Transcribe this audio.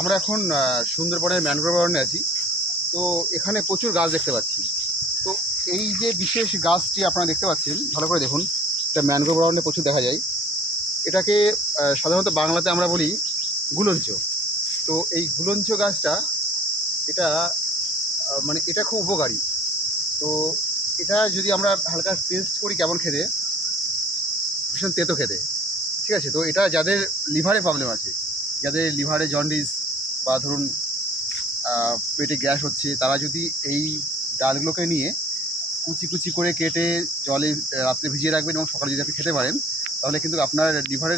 আমরা এখন সুন্দরবনের ম্যানগ্রোভ অরণ্যে আছি। তো এখানে প্রচুর গাছ দেখতে পাচ্ছি। তো এই যে বিশেষ গাছটি আপনারা দেখতে পাচ্ছেন, ভালো করে দেখুন, এটা ম্যানগ্রোভ অরণ্যে প্রচুর দেখা যায়। এটাকে সাধারণত বাংলাতে আমরা বলি গুলঞ্চ। তো এই গুলঞ্চ গাছটা, এটা মানে এটা খুব উপকারী। তো এটা যদি আমরা হালকা টেস্ট করি কেমন খেতে? ভীষণ তেতো খেতে। ঠিক আছে, তো এটা যাদের লিভারে প্রবলেম আছে, যাদের লিভারে জন্ডিস বা ধরুন পেটে গ্যাস হচ্ছে, তারা যদি এই ডালগুলোকে নিয়ে কুচি কুচি করে কেটে জলে রাত্রে ভিজিয়ে রাখবেন এবং সকালে যদি আপনি খেতে পারেন, তাহলে কিন্তু আপনার লিভারের